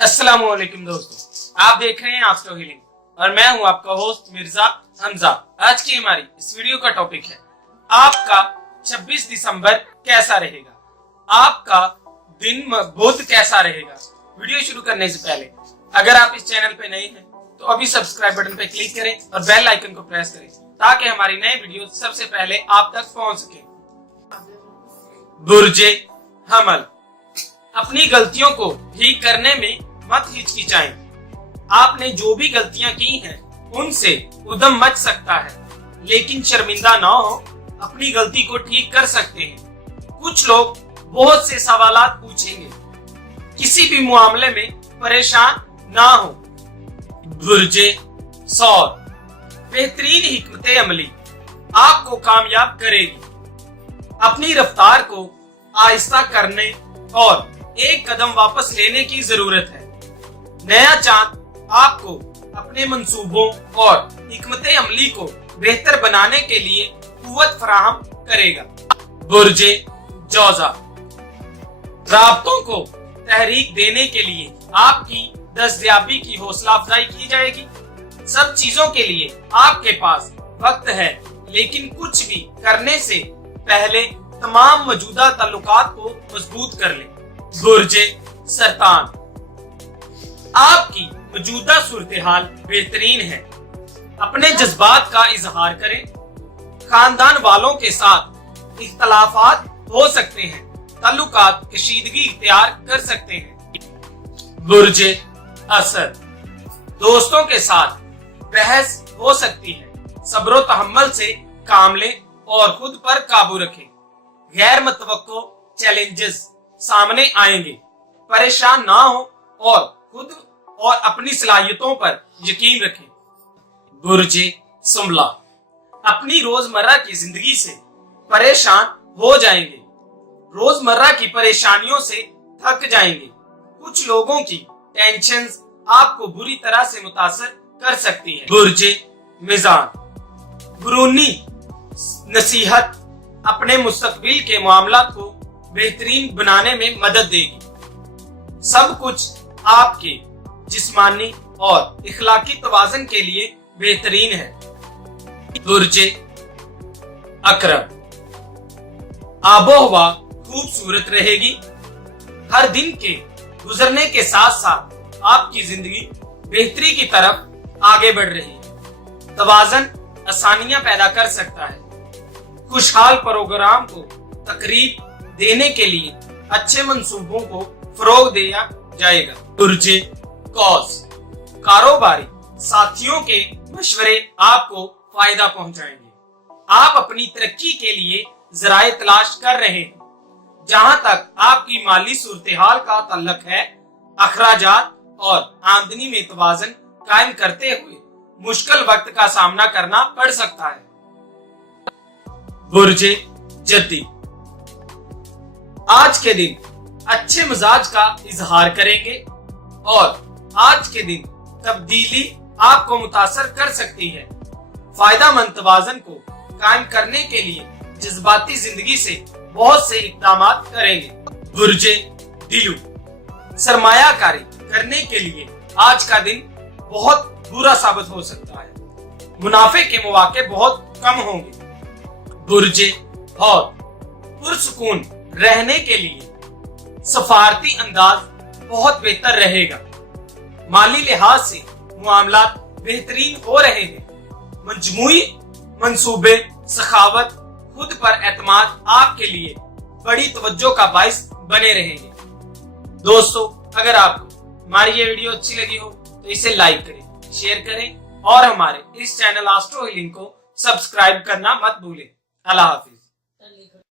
अस्सलाम वालेकुम दोस्तों, आप देख रहे हैं एस्ट्रो हीलिंग और मैं हूं आपका होस्ट मिर्जा हमजा। आज की हमारी इस वीडियो का टॉपिक है आपका 26 दिसंबर कैसा रहेगा, आपका दिन बुध कैसा रहेगा। वीडियो शुरू करने से पहले अगर आप इस चैनल पे नए हैं तो अभी सब्सक्राइब बटन पे क्लिक करें और बेल आइकन को प्रेस करें ताकि हमारी नए वीडियो सबसे पहले आप तक पहुंच सके। बुर्जे हमल, अपनी गलतियों को ठीक करने में मत हिचकिचाएं। आपने जो भी गलतियां की हैं उनसे उद्यम मच सकता है, लेकिन शर्मिंदा ना हो, अपनी गलती को ठीक कर सकते हैं। कुछ लोग बहुत से सवालात पूछेंगे, किसी भी मामले में परेशान ना हो। बुर्जे सौर, बेहतरीन हिकमत अमली आपको कामयाब करेगी। अपनी रफ्तार को आहिस्ता करने और एक कदम वापस लेने की जरूरत है। नया चांद आपको अपने मंसूबों और हिकमत अमली को बेहतर बनाने के लिए कुव्वत फराहम करेगा। बुर्जे जौजा, राबतों को तहरीक देने के लिए आपकी दस्तयाबी की हौसला अफजाई की जाएगी। सब चीजों के लिए आपके पास वक्त है, लेकिन कुछ भी करने से पहले तमाम मौजूदा ताल्लुकात को मजबूत कर लें। बुर्जे सरतान, आपकी मौजूदा सूरत-ए-हाल बेहतरीन है। अपने जज्बात का इजहार करें। खानदान वालों के साथ इख्तलाफात हो सकते हैं, ताल्लुकात कशीदगी इख्तियार कर सकते हैं। बुर्जे असद, दोस्तों के साथ बहस हो सकती है। सब्र तहम्मुल से काम लें और खुद पर काबू रखें। गैर मुतवक्को चैलेंजेस सामने आएंगे, परेशान ना हो और खुद और अपनी सलाहियतों पर यकीन रखें। बुर्जे सुमला, अपनी रोजमर्रा की जिंदगी से परेशान हो जाएंगे, रोजमर्रा की परेशानियों से थक जाएंगे। कुछ लोगों की टेंशन्स आपको बुरी तरह से मुतासर कर सकती है। बुर्जे मिजान, बुरूनी नसीहत अपने मुस्तकबिल के मामलात को बेहतरीन बनाने में मदद देगी। सब कुछ आपके जिस्मानी और इखलाकी तवाज़ुन के लिए बेहतरीन है। बुर्जे अकरम, आबो हवा खूबसूरत रहेगी। हर दिन के गुजरने के साथ साथ आपकी जिंदगी बेहतरी की तरफ आगे बढ़ रही है। तवाज़ुन आसानियां पैदा कर सकता है। खुशहाल प्रोग्राम को तकरीब देने के लिए अच्छे मंसूबों को फरोग दिया जाएगा। बुर्जे कौस, कारोबारी साथियों के मशवरे आपको फायदा पहुंचाएंगे। आप अपनी तरक्की के लिए जराए तलाश कर रहे हैं। जहां तक आपकी माली सूरत-ए-हाल का ताल्लुक है, अखराजात और आमदनी में तवाज़ुन कायम करते हुए मुश्किल वक्त का सामना करना पड़ सकता है। बुर्जे जद्दी, आज के दिन अच्छे मिजाज का इजहार करेंगे और आज के दिन तब्दीली आपको मुतासर कर सकती है। फायदेमंद तवाज़ुन को कायम करने के लिए जज्बाती जिंदगी से बहुत से इक़दाम करेंगे। बुर्जे दिलू, सरमायाकारी करने के लिए आज का दिन बहुत बुरा साबित हो सकता है। मुनाफे के मौके बहुत कम होंगे। बुर्जे हौद, पुरसुकून रहने के लिए सफारती अंदाज बहुत बेहतर रहेगा। माली लिहाज से मामलात बेहतरीन हो रहे हैं। मजमूई मंसूबे, सखावत, खुद पर एतमाद आपके लिए बड़ी तवज्जो का बाइस बने रहेंगे। दोस्तों, अगर आपको हमारी ये वीडियो अच्छी लगी हो तो इसे लाइक करें, शेयर करें और हमारे इस चैनल एस्ट्रो हीलिंग को सब्सक्राइब करना मत भूलें। अल्लाह हाफिज।